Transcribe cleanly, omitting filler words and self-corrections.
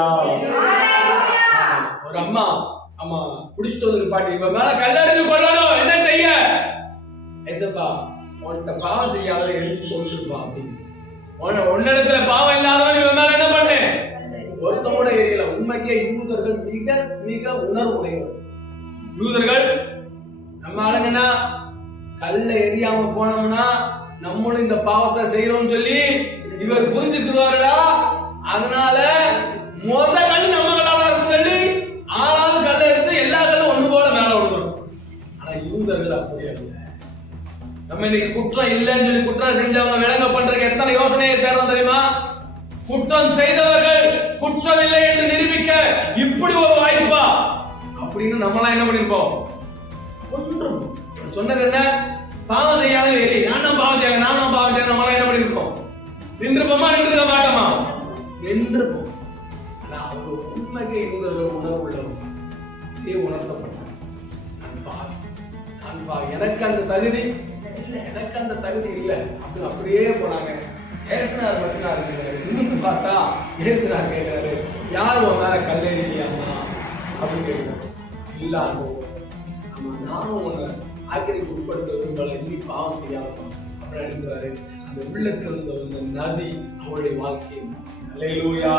அல்லேலூயா. ஒரு அம்மா புடிச்சிட்டு வந்து பாட்டி இவன் மேல கல்லெறிஞ்சு கொள்ளணும், என்ன செய்ய? ஏசப்பா உன்கிட்ட பாவம் செய்யாத எடுத்து சொல்லிருப்பா அப்படின்னு. உன்னிடத்துல பாவம் இல்லாதவன் இவன் மேல என்ன பண்ணு? ஒருத்தம் கூட எரியல. உண்மைக்கே யூதர்கள் மிக மிக உணர்வுடையவர். யூதர்கள் நம்ம ஆளுங்கன்னா கல்ல எரியாம போனோம்னா நம்மளும் இந்த பாவத்தை செய்யறோம்னு சொல்லி இவர் புரிஞ்சுக்குவாருடா. அதனால மொத கல் நம்ம கல்லால இருக்கு சொல்லி ஆளாவது கல்ல எடுத்து எல்லா கல்லும் ஒண்ணு போல மேல விழுந்துரும். ஆனா யூதர்கள் அப்படி அல்ல. நம்ம இன்னைக்கு குற்றம் இல்லைன்னு சொல்லி குற்றம் செஞ்சவங்க விளங்க பண்றதுக்கு எத்தனை யோசனையை தேர்வோம் தெரியுமா? குற்றம் செய்தவர்கள் குற்றம் இல்லை என்று நிரூபிக்க இப்படி ஒரு வாய்ப்பா அப்படின்னு நம்மளாம் என்ன பண்ணிருப்போம்? ஒன்றும் சொன்னது என்ன? பாவம் செய்யாத ஏறி நானும் பாவம் செய்ய நானும் பாவம் செய்ய நம்மளாம் என்ன பண்ணிருப்போம்? நின்றுப்போமா? நின்றுக்க மாட்டோமா? நின்றுப்போம். ஆனா அவர் உண்மைக்கு யூதர்கள் உணர்வு உள்ளவங்க உணர்த்தப்பட்டார். நான் பாவி, எனக்கு அந்த தகுதி இல்லை அப்படின்னு அப்படியே போனாங்க. ஏசுனார் மட்டும் தான் இருக்கிறாரு. இன்னும் பார்த்தா ஏசுனார் கேட்கிறாரு, யார் உன் மேல கல்லெறியாமா அப்படின்னு கேட்கிறாரு. இல்ல நானும் உன்னை ஆக்கிரமிப்பு உட்படுத்த விரும்பல, இன்னி பாவம் செய்யாம அப்படின்னு இருக்கிறாரு. அந்த உள்ளத்துல இருந்த நதி அவருடைய வாழ்க்கையை அல்லேலூயா.